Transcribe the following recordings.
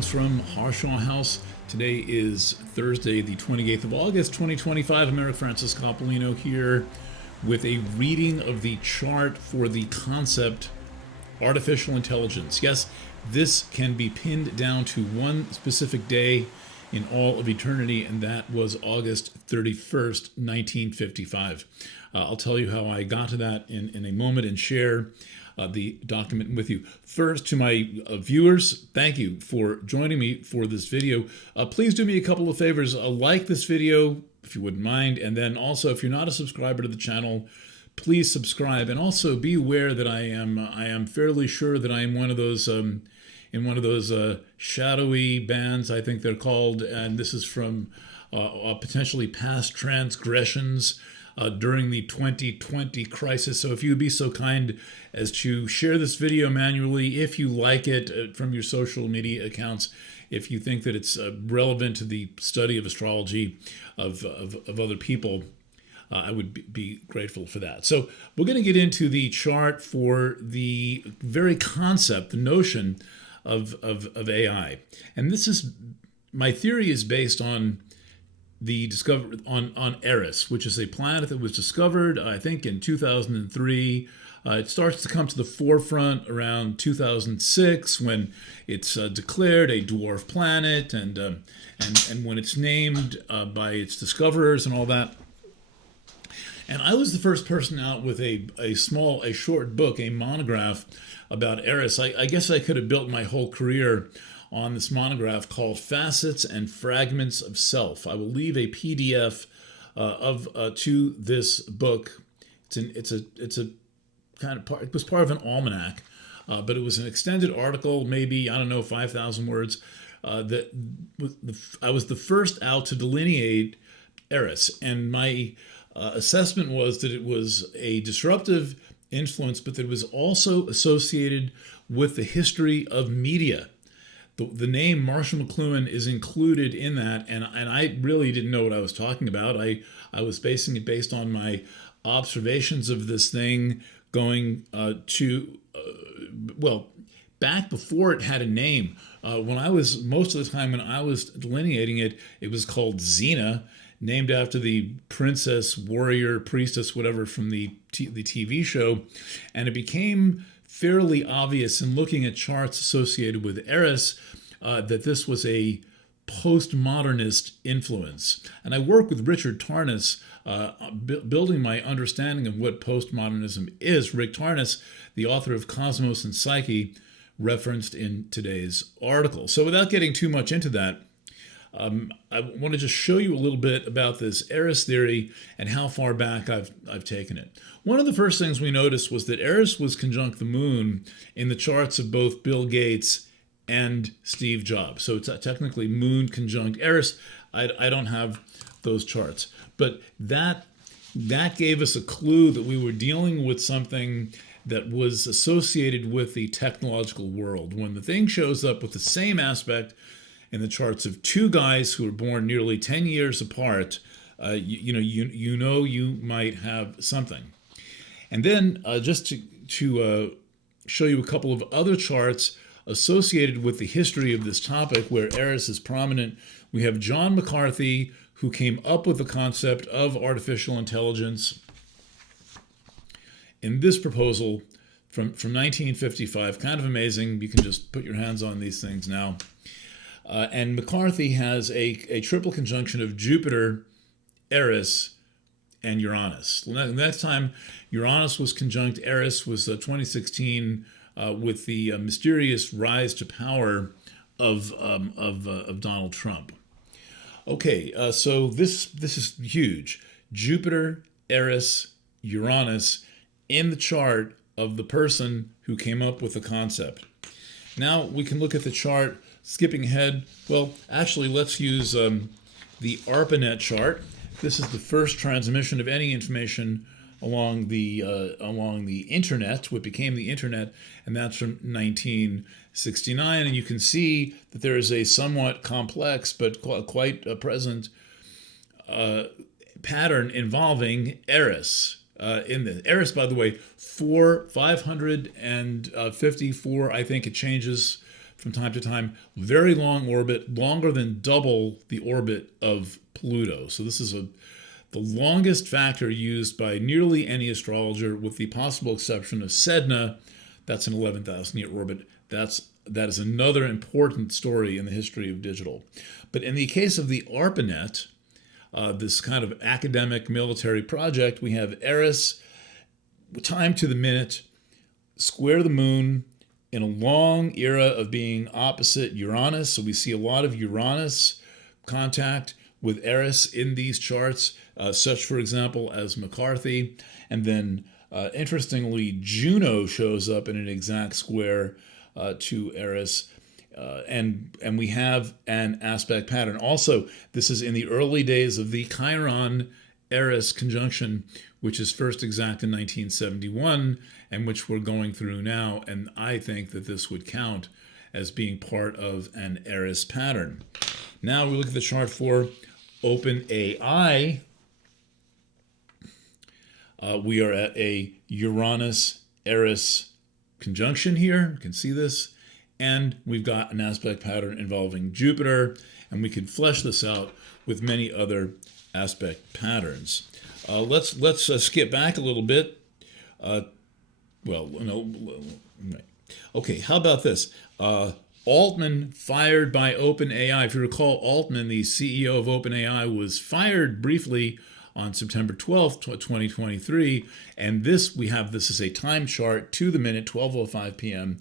Greetings from Harshaw House. Today is Thursday, the 28th of August, 2025. I'm Eric Francis Coppolino here with a reading of the chart for the concept artificial intelligence. Yes, this can be pinned down to one specific day in all of eternity, and that was August 31st, 1955. I'll tell you how I got to that in a moment and share the document with you. First, to my viewers, thank you for joining me for this video. Please do me a couple of favors. Like this video, if you wouldn't mind, and then also, if you're not a subscriber to the channel, please subscribe. And also be aware that I am fairly sure that I am one of those in one of those shadowy bands, I think they're called, and this is from potentially past transgressions during the 2020 crisis. So if you would be so kind as to share this video manually, if you like it, from your social media accounts, if you think that it's relevant to the study of astrology of other people, I would be grateful for that. So we're going to get into the chart for the very concept, the notion of AI. And this is, my theory is based on the discovery on Eris, which is a planet that was discovered, I think, in 2003. It starts to come to the forefront around 2006 when it's declared a dwarf planet, and when it's named by its discoverers and all that. And I was the first person out with a short book, a monograph about Eris. I guess I could have built my whole career on this monograph called Facets and Fragments of Self. I will leave a PDF to this book. It's a kind of part, it was part of an almanac, but it was an extended article, maybe, I don't know, 5,000 words. I was the first out to delineate Eris, and my assessment was that it was a disruptive influence, but that it was also associated with the history of media. The name Marshall McLuhan is included in that, and I really didn't know what I was talking about. I was basing it based on my observations of this thing going back before it had a name. Most of the time when I was delineating it, it was called Xena, named after the princess, warrior, priestess, whatever, from the TV show. And it became fairly obvious in looking at charts associated with Eris that this was a postmodernist influence. And I work with Richard Tarnas, building my understanding of what postmodernism is. Rick Tarnas, the author of Cosmos and Psyche, referenced in today's article. So without getting too much into that, I want to just show you a little bit about this Eris theory and how far back I've taken it. One of the first things we noticed was that Eris was conjunct the moon in the charts of both Bill Gates and Steve Jobs. So it's technically moon conjunct Eris. I don't have those charts, but that gave us a clue that we were dealing with something that was associated with the technological world. When the thing shows up with the same aspect in the charts of two guys who were born nearly 10 years apart, you might have something. And then just to show you a couple of other charts associated with the history of this topic where Eris is prominent, we have John McCarthy, who came up with the concept of artificial intelligence in this proposal from 1955. Kind of amazing. You can just put your hands on these things now. And McCarthy has a triple conjunction of Jupiter, Eris, and Uranus. The next time Uranus was conjunct Eris was 2016 with the mysterious rise to power of Donald Trump. Okay, so this is huge. Jupiter, Eris, Uranus in the chart of the person who came up with the concept. Now we can look at the chart. Skipping ahead, well, actually, let's use the Darpanet chart. This is the first transmission of any information along the internet, what became the internet, and that's from 1969. And you can see that there is a somewhat complex but quite present pattern involving Eris. In the Eris, by the way, 554, I think it changes from time to time. Very long orbit, longer than double the orbit of Pluto. So this is the longest factor used by nearly any astrologer, with the possible exception of Sedna. That's an 11,000-year orbit. That is another important story in the history of digital. But in the case of the Darpanet, this kind of academic military project, we have Eris, time to the minute, square the moon in a long era of being opposite Uranus. So we see a lot of Uranus contact with Eris in these charts, such, for example, as McCarthy. And then, interestingly, Juno shows up in an exact square to Eris. And we have an aspect pattern. Also, this is in the early days of the Chiron-Eris conjunction, which is first exact in 1971, and which we're going through now. And I think that this would count as being part of an Eris pattern. Now we look at the chart for OpenAI. We are at a Uranus-Eris conjunction here. You can see this. And we've got an aspect pattern involving Jupiter. And we can flesh this out with many other aspect patterns. Let's skip back a little bit. Okay, how about this? Altman fired by OpenAI. If you recall, Altman, the CEO of OpenAI, was fired briefly on September 12th, 2023. And this is a time chart to the minute, 12:05 p.m.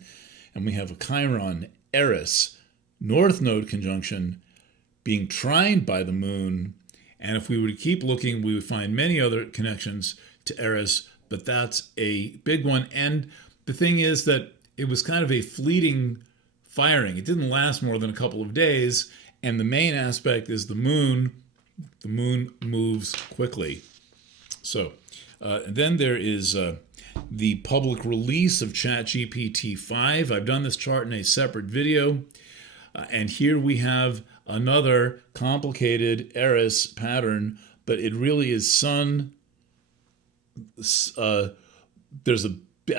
And we have a Chiron-Eris North Node conjunction being trined by the moon. And if we were to keep looking, we would find many other connections to Eris, but that's a big one. And the thing is that it was kind of a fleeting firing. It didn't last more than a couple of days. And the main aspect is the moon. The moon moves quickly. So then there is the public release of ChatGPT 5. I've done this chart in a separate video. And here we have another complicated Eris pattern, but it really is sun. I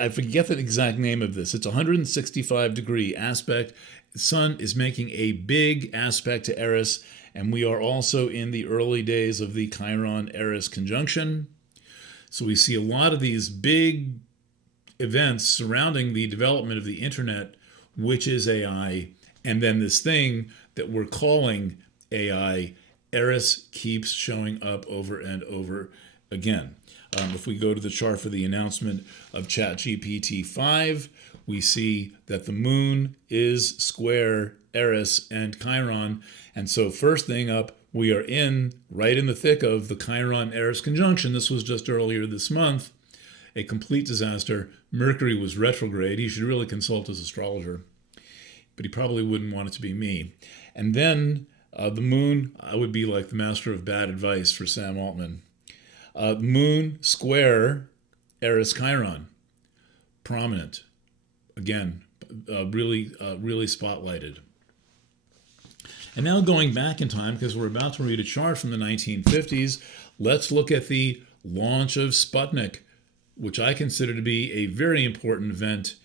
forget the exact name of this. It's 165-degree aspect. The sun is making a big aspect to Eris, and we are also in the early days of the Chiron-Eris conjunction. So we see a lot of these big events surrounding the development of the internet, which is AI, and then this thing that we're calling AI. Eris keeps showing up over and over again. If we go to the chart for the announcement of ChatGPT 5, we see that the moon is square Eris and Chiron. And so first thing up, we are right in the thick of the Chiron-Eris conjunction. This was just earlier this month. A complete disaster. Mercury was retrograde. He should really consult his astrologer, but he probably wouldn't want it to be me. And then the moon, I would be like the master of bad advice for Sam Altman. Moon square Eris Chiron, prominent. Again, really spotlighted. And now going back in time, because we're about to read a chart from the 1950s, let's look at the launch of Sputnick, which I consider to be a very important event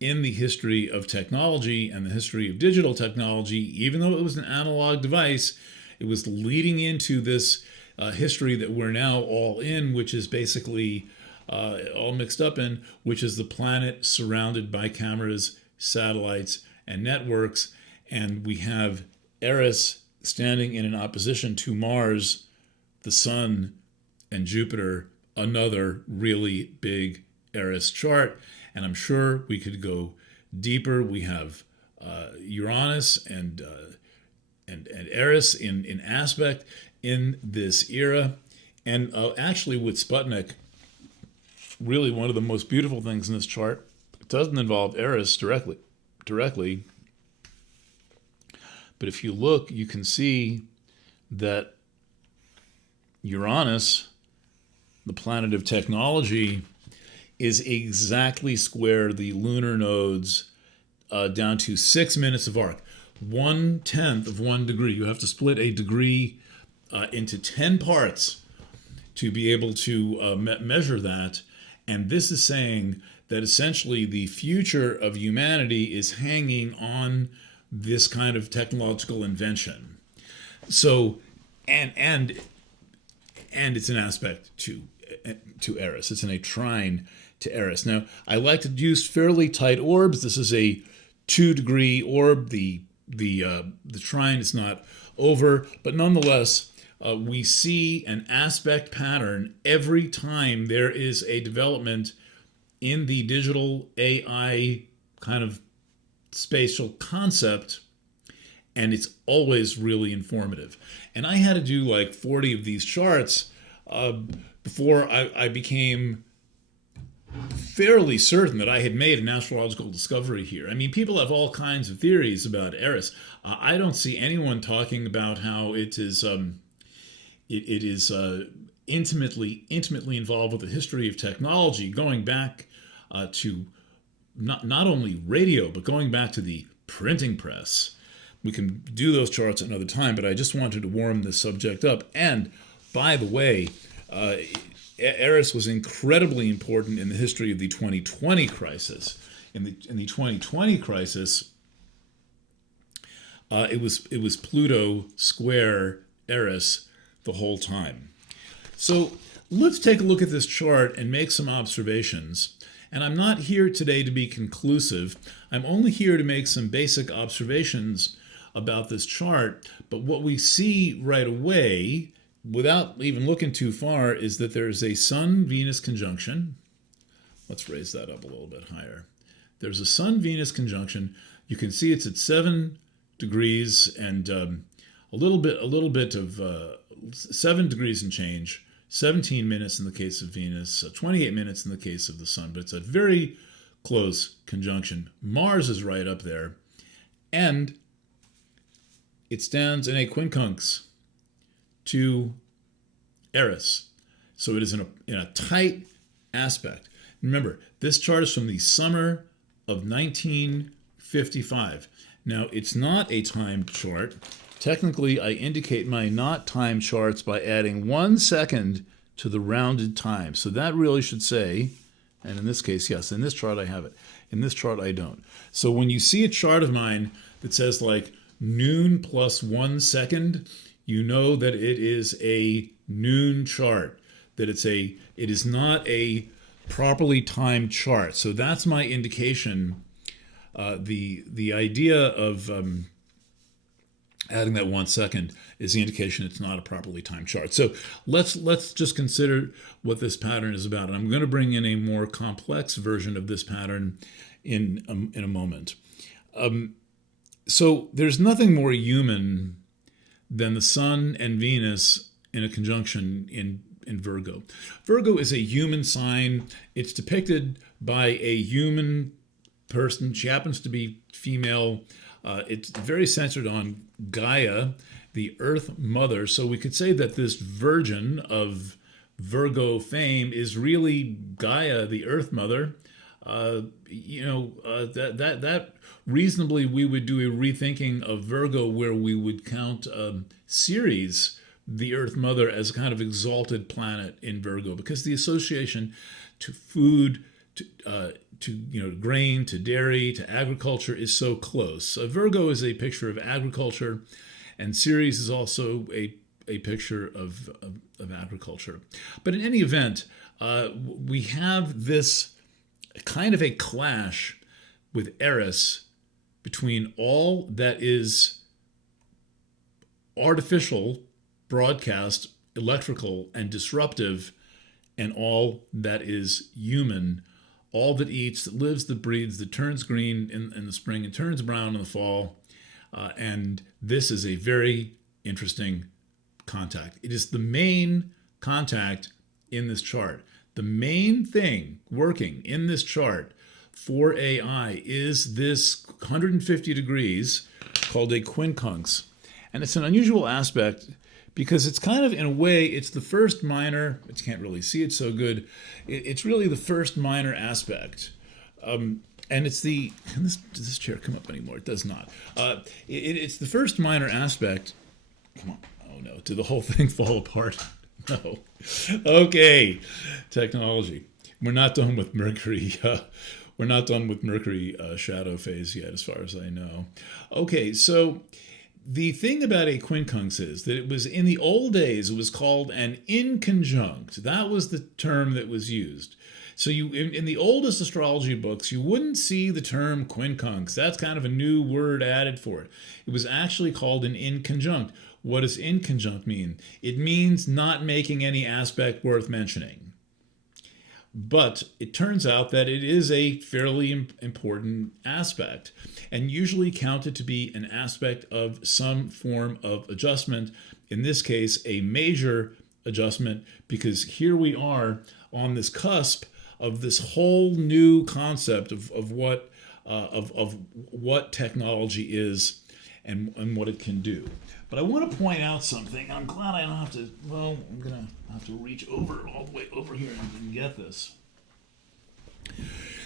in the history of technology and the history of digital technology. Even though it was an analog device, it was leading into this history that we're now all in, which is basically all mixed up in, which is the planet surrounded by cameras, satellites, and networks. And we have Eris standing in an opposition to Mars, the Sun, and Jupiter, another really big Eris chart. And I'm sure we could go deeper. We have Uranus and Eris in aspect in this era. And actually with Sputnick, really one of the most beautiful things in this chart, it doesn't involve Eris directly. But if you look, you can see that Uranus, the planet of technology, is exactly square the lunar nodes down to 6 minutes of arc. 1/10 of 1 degree. You have to split a degree into 10 parts to be able to measure that. And this is saying that essentially the future of humanity is hanging on this kind of technological invention. So, and it's an aspect to Eris. It's in a trine to Eris. Now, I like to use fairly tight orbs. This is a 2-degree orb. The trine is not over, but nonetheless, we see an aspect pattern every time there is a development in the digital AI kind of spatial concept, and it's always really informative. And I had to do like 40 of these charts before I became fairly certain that I had made an astrological discovery here. I mean, people have all kinds of theories about Eris. I don't see anyone talking about how it is intimately involved with the history of technology, going back to not only radio, but going back to the printing press. We can do those charts another time, but I just wanted to warm this subject up. And by the way, Eris was incredibly important in the history of the 2020 crisis. In the 2020 crisis, it was Pluto square Eris the whole time. So let's take a look at this chart and make some observations. And I'm not here today to be conclusive. I'm only here to make some basic observations about this chart. But what we see right away, without even looking too far, is that there's a Sun-Venus conjunction. Let's raise that up a little bit higher. There's a Sun-Venus conjunction. You can see it's at 7 degrees and a little bit of 7 degrees and change. 17 minutes in the case of Venus, 28 minutes in the case of the Sun, but it's a very close conjunction. Mars is right up there, and it stands in a quincunx to Eris. So it is in a tight aspect. Remember, this chart is from the summer of 1955. Now, it's not a timed chart. Technically, I indicate my not time charts by adding 1 second to the rounded time. So that really should say, and in this case, yes, in this chart I have it. In this chart I don't. So when you see a chart of mine that says like noon plus 1 second, you know that it is a noon chart, that it is not a properly timed chart. So that's my indication. The idea of adding that 1 second is the indication it's not a properly timed chart. So let's just consider what this pattern is about. And I'm going to bring in a more complex version of this pattern in a moment. So there's nothing more human than the Sun and Venus in a conjunction in Virgo. Virgo is a human sign. It's depicted by a human person. She happens to be female. It's very centered on Gaia, the Earth Mother. So we could say that this virgin of Virgo fame is really Gaia, the Earth Mother. That reasonably we would do a rethinking of Virgo where we would count Ceres, the Earth Mother, as a kind of exalted planet in Virgo, because the association to food, to grain, to dairy, to agriculture is so close. Virgo is a picture of agriculture, and Ceres is also a picture of agriculture. But in any event, we have this kind of a clash with Eris between all that is artificial, broadcast, electrical, and disruptive, and all that is human, all that eats, that lives, that breathes, that turns green in the spring and turns brown in the fall. And this is a very interesting contact. It is the main contact in this chart. The main thing working in this chart for AI is this 150 degrees called a quincunx. And it's an unusual aspect because it's kind of, in a way, it's the first minor, you can't really see it so good, it's really the first minor aspect. And it's the, does this chair come up anymore? It does not. It's the first minor aspect. Come on. Oh no, did the whole thing fall apart? No. Okay, technology. We're not done with Mercury. we're not done with Mercury shadow phase yet, as far as I know. Okay, so the thing about a quincunx is that it was in the old days, it was called an inconjunct. That was the term that was used. So you in the oldest astrology books, you wouldn't see the term quincunx. That's kind of a new word added for it. It was actually called an inconjunct. What does inconjunct mean? It means not making any aspect worth mentioning. But it turns out that it is a fairly important aspect and usually counted to be an aspect of some form of adjustment. In this case, a major adjustment, because here we are on this cusp of this whole new concept of what technology is and what it can do. But I want to point out something. I'm glad I don't have to, well, I'm going to have to reach over all the way over here and get this.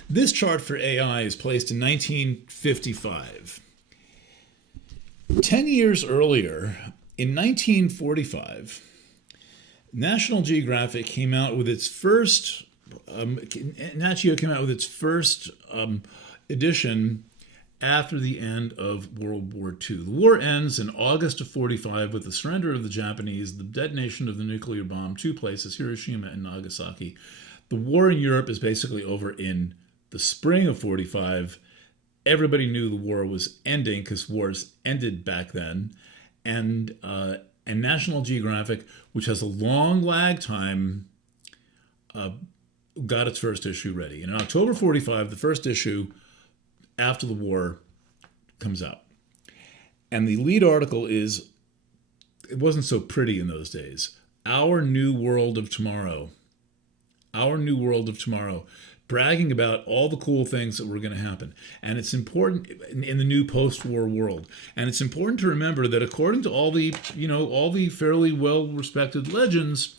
This chart for AI is placed in 1955. 10 years earlier, in 1945, National Geographic came out with its first, Nat Geo came out with its first edition after the end of World War II. The war ends in August of 45 with the surrender of the Japanese, the detonation of the nuclear bomb, two places, Hiroshima and Nagasaki. The war in Europe is basically over in the spring of 45. Everybody knew the war was ending because wars ended back then. And National Geographic, which has a long lag time, got its first issue ready. And in October 45, the first issue after the war comes out. And the lead article is, it wasn't so pretty in those days, Our New World of Tomorrow. Our New World of Tomorrow, bragging about all the cool things that were going to happen. And it's important in the new post-war world. And it's important to remember that according to all the fairly well-respected legends,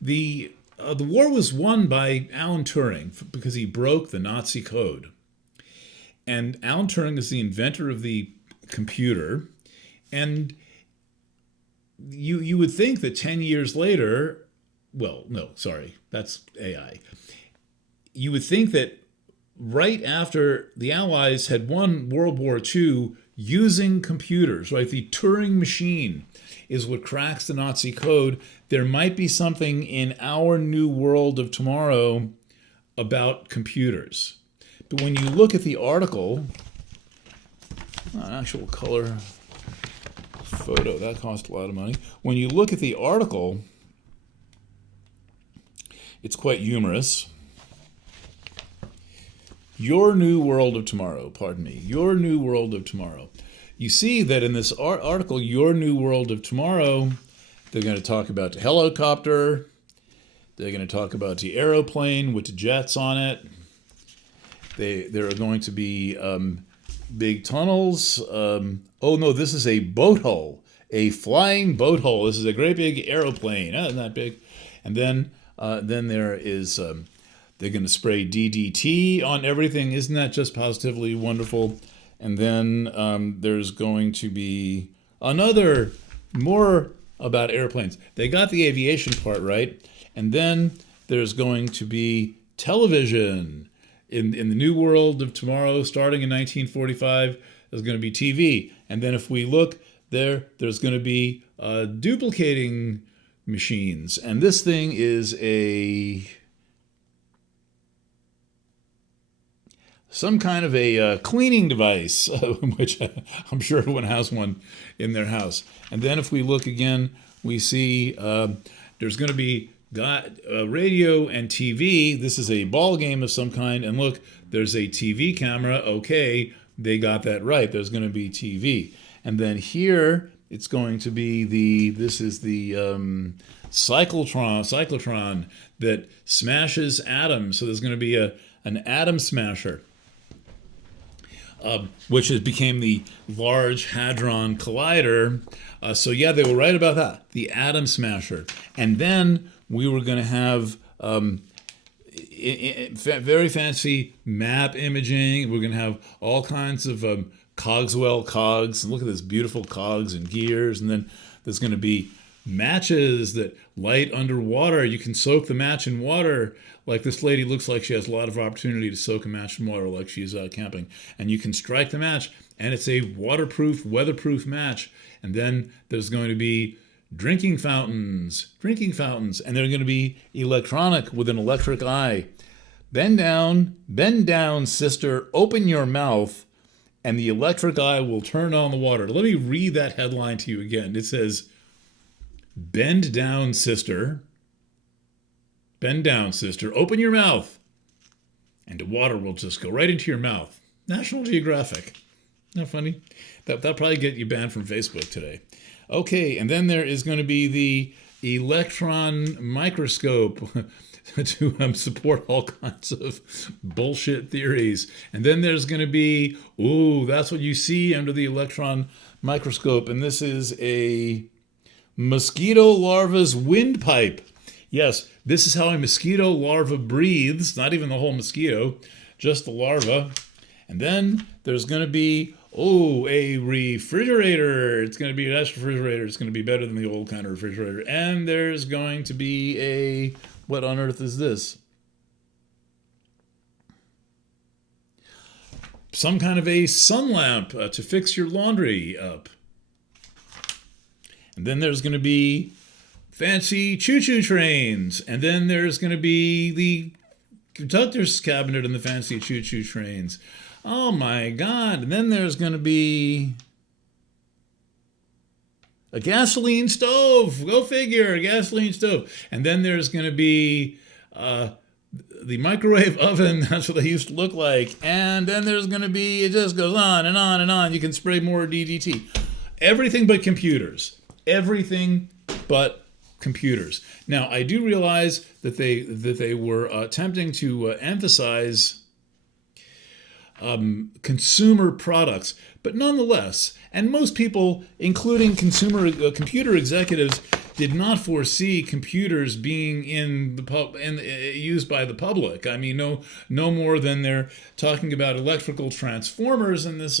the war was won by Alan Turing because he broke the Nazi code. And Alan Turing is the inventor of the computer. And you would think that 10 years later, well, no, sorry, that's AI. You would think that right after the Allies had won World War II using computers, right? The Turing machine is what cracks the Nazi code. There might be something in Our New World of Tomorrow about computers. But when you look at the article, an actual color photo, that cost a lot of money. When you look at the article, it's quite humorous. Your New World of Tomorrow, pardon me, Your New World of Tomorrow. You see that in this article, Your New World of Tomorrow, they're going to talk about the helicopter, they're going to talk about the aeroplane with the jets on it. There are going to be big tunnels. Oh no, this is a boat hull, a flying boat hull. This is a great big aeroplane. Not that big. And then there is, they're going to spray DDT on everything. Isn't that just positively wonderful? And then there's going to be another, more about airplanes. They got the aviation part right. And then there's going to be television. In the New World of Tomorrow, starting in 1945, there's going to be TV. And then if we look there's going to be duplicating machines. And this thing is some kind of a cleaning device, which I'm sure everyone has one in their house. And then if we look again, we see there's going to be radio and TV. This is a ball game of some kind. And look, there's a TV camera. Okay, they got that right. There's going to be TV. And then here, it's going to be this is the cyclotron that smashes atoms. So there's going to be an atom smasher, which became the Large Hadron Collider. So yeah, they were right about that, the atom smasher. And then we were going to have very fancy map imaging. We're going to have all kinds of Cogswell cogs. And look at this beautiful cogs and gears. And then there's going to be Matches that light underwater. You can soak the match in water. Like this lady looks like she has a lot of opportunity to soak a match in water, like she's camping. And you can strike the match, and it's a waterproof, weatherproof match. And then there's going to be drinking fountains, and they're going to be electronic with an electric eye. Bend down, sister, open your mouth, and the electric eye will turn on the water. Let me read that headline to you again. It says, bend down, sister, open your mouth, and the water will just go right into your mouth. National Geographic. Not funny? That'll probably get you banned from Facebook today. Okay, and then there is going to be the electron microscope to support all kinds of bullshit theories. And then there's going to be, that's what you see under the electron microscope. And this is a mosquito larva's windpipe. Yes, this is how a mosquito larva breathes, not even the whole mosquito, just the larva. And then there's going to be, a refrigerator. It's going to be a nice refrigerator. It's going to be better than the old kind of refrigerator. And there's going to be what on earth is this? Some kind of a sun lamp to fix your laundry up. And then there's going to be fancy choo-choo trains. And then there's going to be the conductor's cabinet in the fancy choo-choo trains. Oh my God. And then there's going to be a gasoline stove. Go figure, a gasoline stove. And then there's going to be the microwave oven. That's what they used to look like. And then there's going to be, it just goes on and on and on. You can spray more DDT. Everything but computers. Everything but computers. Now, I do realize that they were attempting to emphasize consumer products, but nonetheless, and most people, including computer executives, did not foresee computers being used by the public. I mean, no more than they're talking about electrical transformers in this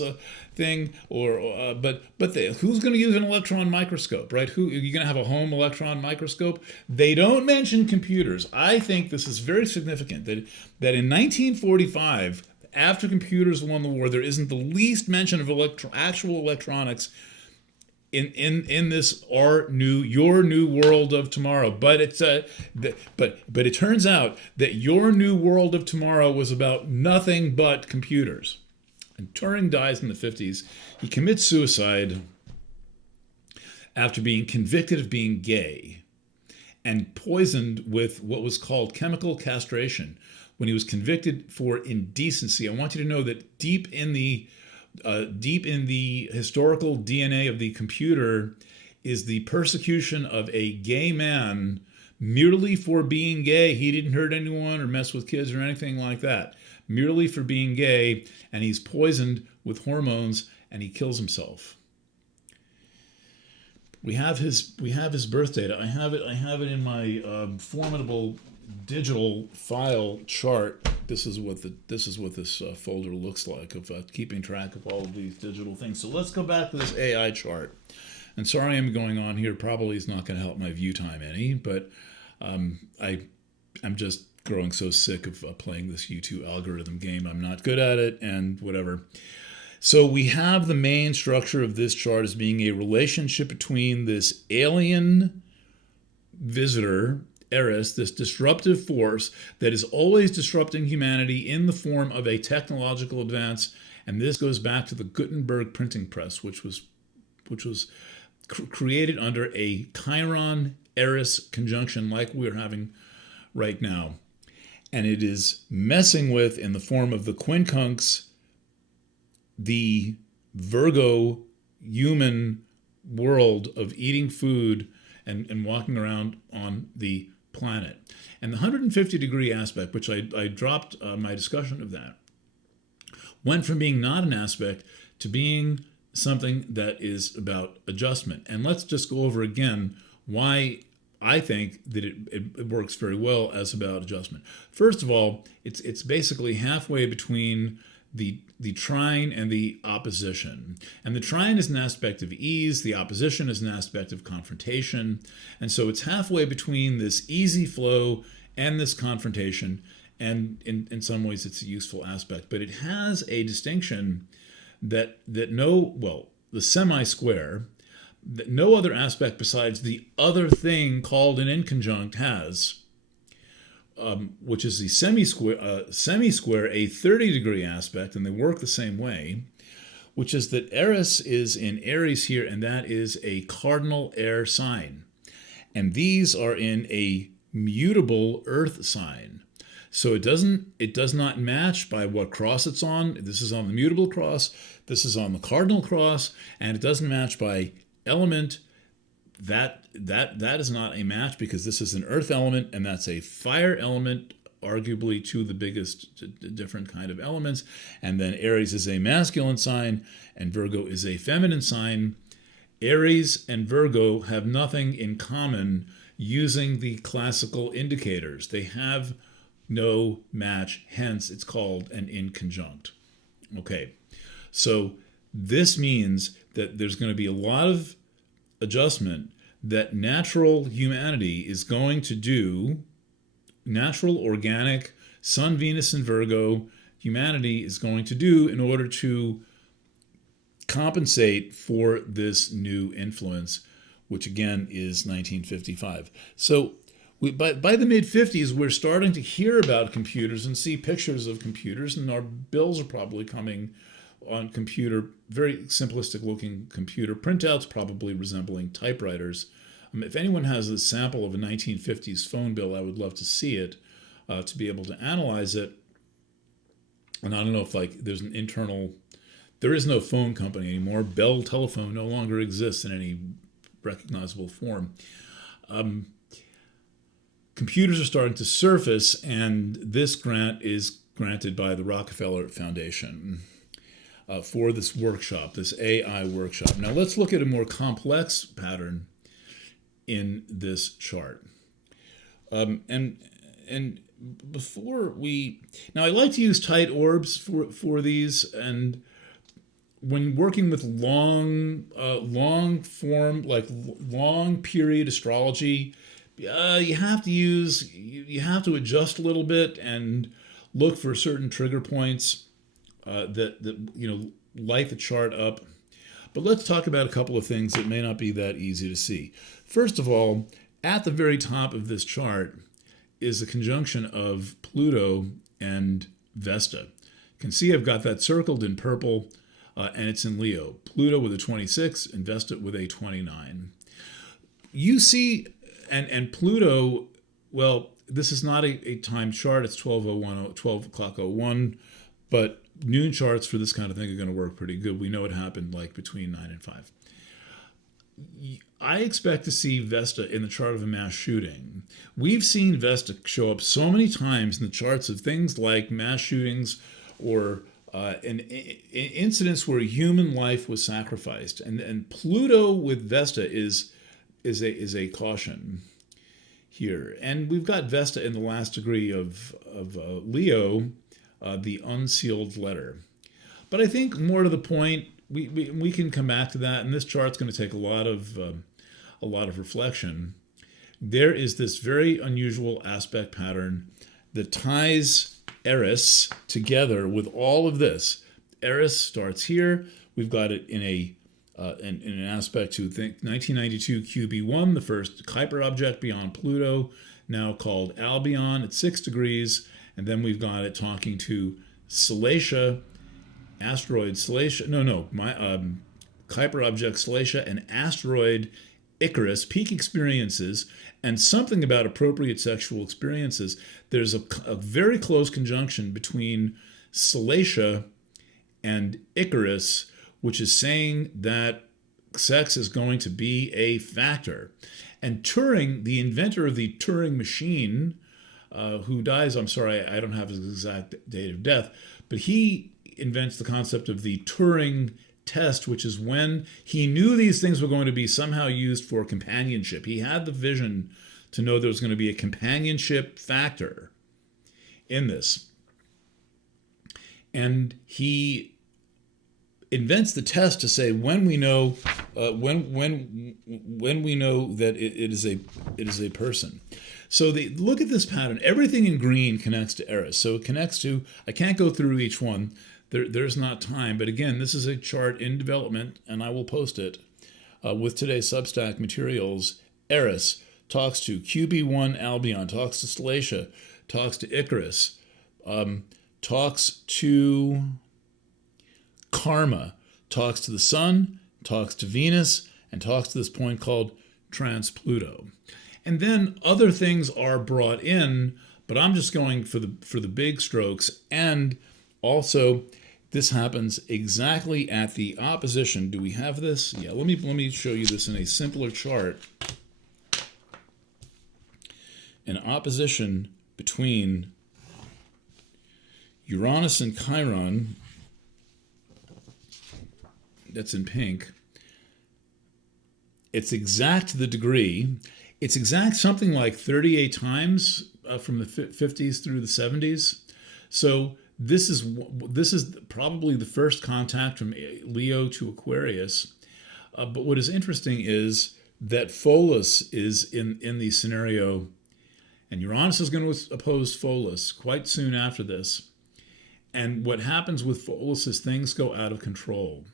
thing, but who's going to use an electron microscope, right? Are you going to have a home electron microscope? They don't mention computers. I think this is very significant that in 1945. After computers won the war, there isn't the least mention of actual electronics in this your new world of tomorrow. But it's but it turns out that your new world of tomorrow was about nothing but computers. And Turing dies in the 50s. He commits suicide after being convicted of being gay and poisoned with what was called chemical castration. When he was convicted for indecency. I want you to know that deep in the historical DNA of the computer is the persecution of a gay man merely for being gay. He didn't hurt anyone or mess with kids or anything like that. Merely for being gay, and he's poisoned with hormones, and he kills himself. We have his birth date. I have it in my formidable digital file chart. This is what this folder looks like of keeping track of all of these digital things. So let's go back to this AI chart. And sorry I'm going on here. Probably is not going to help my view time any, but I'm just growing so sick of playing this YouTube algorithm game. I'm not good at it and whatever. So we have the main structure of this chart as being a relationship between this alien visitor, Eris, this disruptive force that is always disrupting humanity in the form of a technological advance. And this goes back to the Gutenberg printing press, which was created under a Chiron-Eris conjunction like we're having right now. And it is messing with, in the form of the quincunx, the Virgo human world of eating food and walking around on the planet. And the 150-degree aspect, which I dropped my discussion of that, went from being not an aspect to being something that is about adjustment. And let's just go over again why I think that it works very well as about adjustment. First of all, it's basically halfway between the trine and the opposition. And the trine is an aspect of ease, the opposition is an aspect of confrontation. And so it's halfway between this easy flow and this confrontation. And in some ways it's a useful aspect. But it has a distinction that the semi-square, that no other aspect besides the other thing called an inconjunct has, which is the semi-square, a 30-degree aspect, and they work the same way, which is that Eris is in Aries here, and that is a cardinal air sign. And these are in a mutable earth sign. So it does not match by what cross it's on. This is on the mutable cross, this is on the cardinal cross, and it doesn't match by element. That is not a match because this is an earth element and that's a fire element, arguably two of the biggest different kind of elements. And then Aries is a masculine sign and Virgo is a feminine sign. Aries and Virgo have nothing in common using the classical indicators. They have no match, hence it's called an inconjunct. Okay, so this means that there's going to be a lot of adjustment that natural humanity is going to do, natural, organic, Sun, Venus, and Virgo humanity is going to do in order to compensate for this new influence, which again is 1955. So by the mid-50s, we're starting to hear about computers and see pictures of computers, and our bills are probably coming on computer, very simplistic looking computer printouts, probably resembling typewriters. If anyone has a sample of a 1950s phone bill, I would love to see it, to be able to analyze it. And I don't know if there's an internal, there is no phone company anymore. Bell Telephone no longer exists in any recognizable form. Computers are starting to surface, and this grant is granted by the Rockefeller Foundation for this workshop, this AI workshop. Now let's look at a more complex pattern in this chart. And before we, now I like to use tight orbs for these, and when working with long form, like long period astrology, you have to adjust a little bit and look for certain trigger points that light the chart up. But let's talk about a couple of things that may not be that easy to see. First of all, at the very top of this chart is a conjunction of Pluto and Vesta. You can see I've got that circled in purple, and it's in Leo. Pluto with a 26 and Vesta with a 29. You see, and Pluto, well, this is not a time chart. It's 12 o'clock 01, but noon charts for this kind of thing are going to work pretty good. We know it happened between 9 and 5. I expect to see Vesta in the chart of a mass shooting. We've seen Vesta show up so many times in the charts of things like mass shootings or incidents where human life was sacrificed. And Pluto with Vesta is a caution here. And we've got Vesta in the last degree of Leo, the unsealed letter. But I think more to the point, we can come back to that, and this chart's going to take a lot of reflection. There is this very unusual aspect pattern that ties Eris together with all of this. Eris starts here. We've got it in an aspect to 1992 QB1, the first Kuiper object beyond Pluto, now called Albion at 6 degrees. And then we've got it talking to Kuiper object Salacia and asteroid Icarus, peak experiences, and something about appropriate sexual experiences. There's a very close conjunction between Salacia and Icarus, which is saying that sex is going to be a factor. And Turing, the inventor of the Turing machine, who dies, I'm sorry, I don't have his exact date of death, but he invents the concept of the Turing test, which is when he knew these things were going to be somehow used for companionship. He had the vision to know there was going to be a companionship factor in this. and he invents the test to say when we know when we know that it is a person. So look at this pattern. Everything in green connects to Eris. So it connects to, I can't go through each one. There's not time. But again, this is a chart in development, and I will post it with today's Substack materials. Eris talks to QB1 Albion, talks to Stalatia, talks to Icarus, talks to Karma, talks to the Sun, talks to Venus, and talks to this point called Trans-Pluto. And then other things are brought in, but I'm just going for the big strokes. And also, this happens exactly at the opposition. Do we have this? Yeah, let me show you this in a simpler chart. An opposition between Uranus and Chiron, that's in pink. It's exact to the degree. It's exact something like 38 times from the 50s through the 70s. So this is probably the first contact from Leo to Aquarius. But what is interesting is that Pholus is in the scenario, and Uranus is going to oppose Pholus quite soon after this. And what happens with Pholus is things go out of control.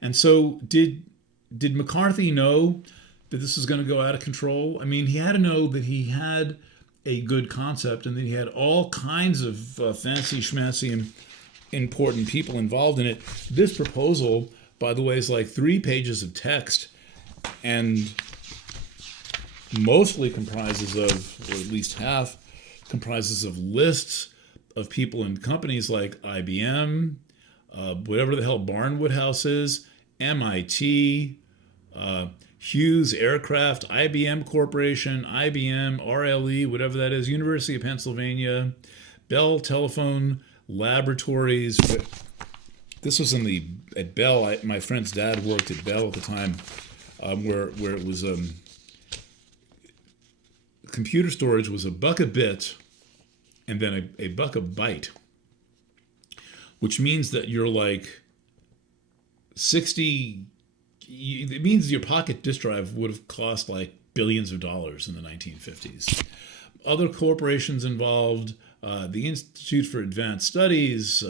And so did McCarthy know that this was going to go out of control? I mean, he had to know that he had a good concept and that he had all kinds of fancy schmancy and important people involved in it. This proposal, by the way, is like 3 pages of text and mostly comprises of, or at least half, comprises of lists of people in companies like IBM, whatever the hell Barnwood House is, MIT, Hughes Aircraft, IBM Corporation, IBM, RLE, whatever that is, University of Pennsylvania, Bell Telephone Laboratories. This was at Bell. My friend's dad worked at Bell at the time, where it was computer storage was $1 a bit, and then $1 a byte, which means that you're like 60. It means your pocket disk drive would have cost like billions of dollars in the 1950s. Other corporations involved, the Institute for Advanced Studies,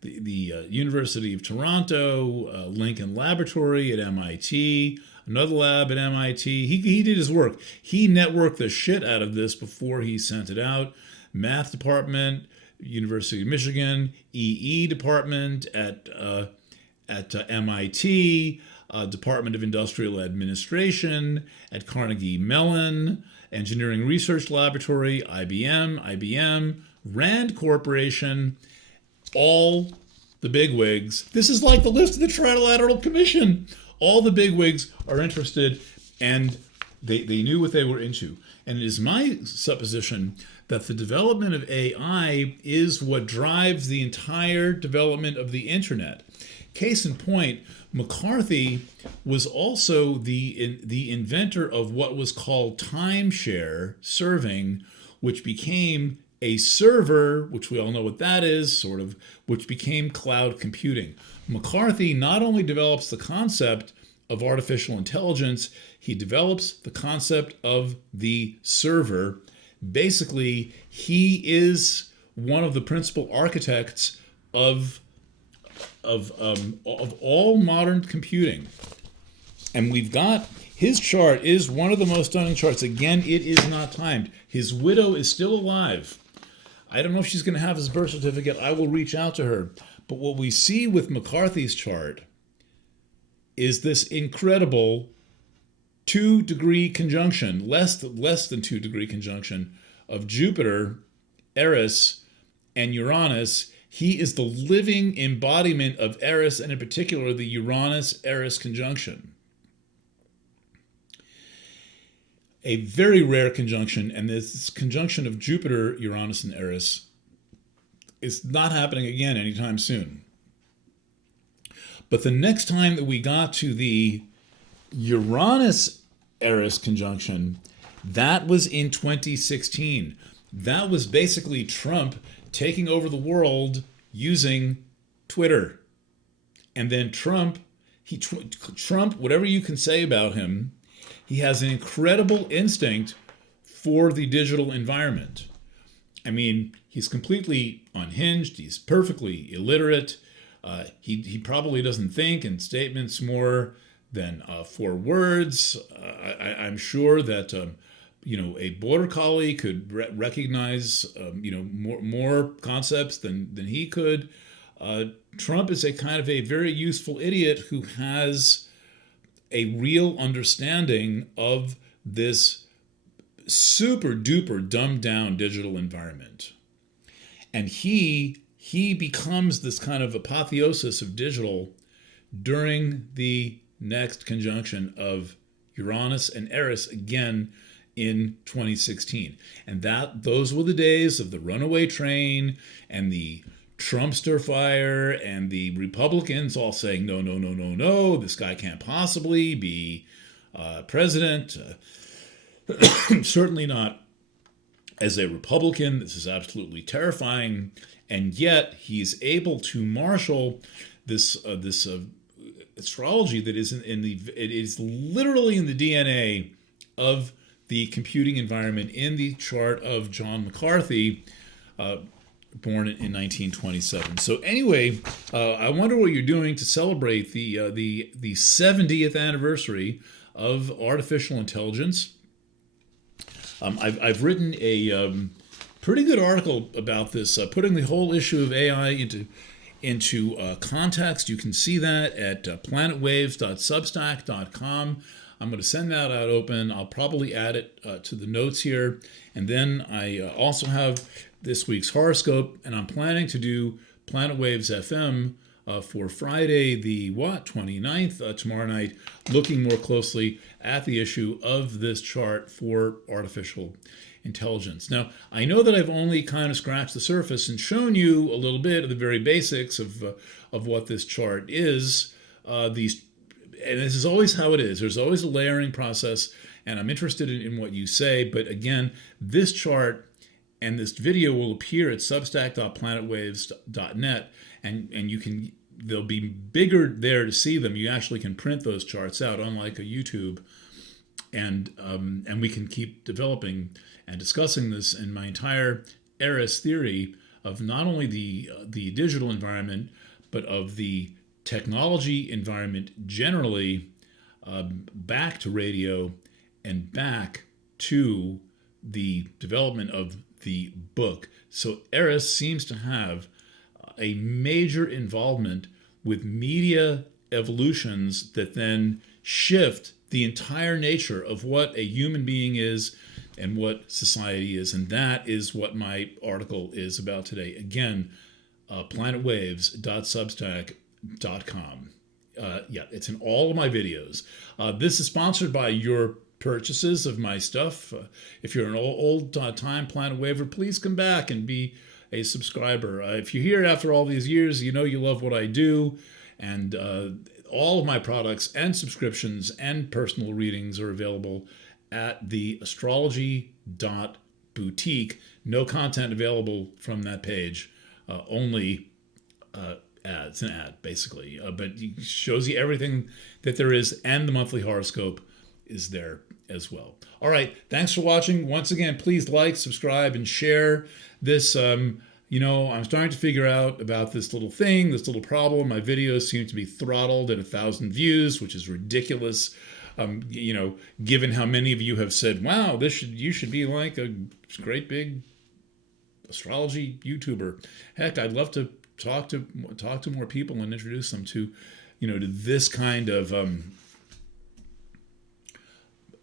the University of Toronto, Lincoln Laboratory at MIT, another lab at MIT. He did his work. He networked the shit out of this before he sent it out. Math department, University of Michigan, EE department at MIT, Department of Industrial Administration at Carnegie Mellon, Engineering Research Laboratory, IBM, Rand Corporation, all the bigwigs. This is like the list of the Trilateral Commission. All the bigwigs are interested, and they knew what they were into. And it is my supposition that the development of AI is what drives the entire development of the internet. Case in point, McCarthy was also the inventor of what was called timeshare serving, which became a server, which we all know what that is, sort of, which became cloud computing. McCarthy not only develops the concept of artificial intelligence, he develops the concept of the server. Basically, he is one of the principal architects of all modern computing. And we've got, his chart is one of the most stunning charts. Again, it is not timed. His widow is still alive. I don't know if she's going to have his birth certificate. I will reach out to her. But what we see with McCarthy's chart is this incredible 2-degree conjunction, less than 2-degree conjunction of Jupiter, Eris, and Uranus. He is the living embodiment of Eris, and in particular, the Uranus-Eris conjunction. A very rare conjunction, and this conjunction of Jupiter, Uranus, and Eris is not happening again anytime soon. But the next time that we got to the Uranus-Eris conjunction, that was in 2016. That was basically Trump taking over the world using Twitter. And then Trump, whatever you can say about him, he has an incredible instinct for the digital environment. I mean, he's completely unhinged. He's perfectly illiterate. He probably doesn't think in statements more than 4 words. I'm sure that a border collie could recognize more concepts than he could. Trump is a kind of a very useful idiot who has a real understanding of this super duper dumbed down digital environment. And he becomes this kind of apotheosis of digital during the next conjunction of Uranus and Eris again in 2016. And those were the days of the runaway train and the Trumpster fire and the Republicans all saying, no, this guy can't possibly be president. Certainly not as a Republican. This is absolutely terrifying. And yet he's able to marshal this astrology that is it is literally in the DNA of the computing environment in the chart of John McCarthy, born in 1927. So anyway, I wonder what you're doing to celebrate the 70th anniversary of artificial intelligence. I've written a pretty good article about this, putting the whole issue of AI into context. You can see that at planetwaves.substack.com. I'm going to send that out open. I'll probably add it to the notes here. And then I also have this week's horoscope, and I'm planning to do Planet Waves FM for Friday the 29th, tomorrow night, looking more closely at the issue of this chart for artificial intelligence. Now, I know that I've only kind of scratched the surface and shown you a little bit of the very basics of what this chart is. And this is always how it is. There's always a layering process, and I'm interested in what you say. But again, this chart and this video will appear at substack.planetwaves.net, and they'll be bigger there to see them. You actually can print those charts out, unlike a YouTube, and we can keep developing and discussing this in my entire Eris theory of not only the digital environment, but of the technology environment generally, back to radio and back to the development of the book. So Eris seems to have a major involvement with media evolutions that then shift the entire nature of what a human being is and what society is. And that is what my article is about today. Again, planetwaves.substack.com. It's in all of my videos. This is sponsored by your purchases of my stuff. If you're an old-time Planet Waver, please come back and be a subscriber. If you're here after all these years, you know you love what I do, and all of my products and subscriptions and personal readings are available at the astrology.boutique. No content available from that page, only ads, an ad basically, but it shows you everything that there is, and the monthly horoscope is there as well. All right, thanks for watching. Once again, please like, subscribe, and share this. I'm starting to figure out about this little thing, this little problem. My videos seem to be throttled at 1,000 views, which is ridiculous. Given how many of you have said, "Wow, you should be like a great big astrology YouTuber." Heck, I'd love to talk to more people and introduce them to this kind of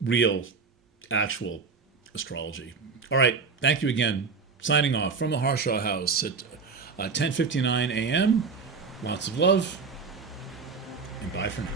real, actual astrology. All right, thank you again. Signing off from the Harshaw House at 10:59 a.m. Lots of love, and bye for now.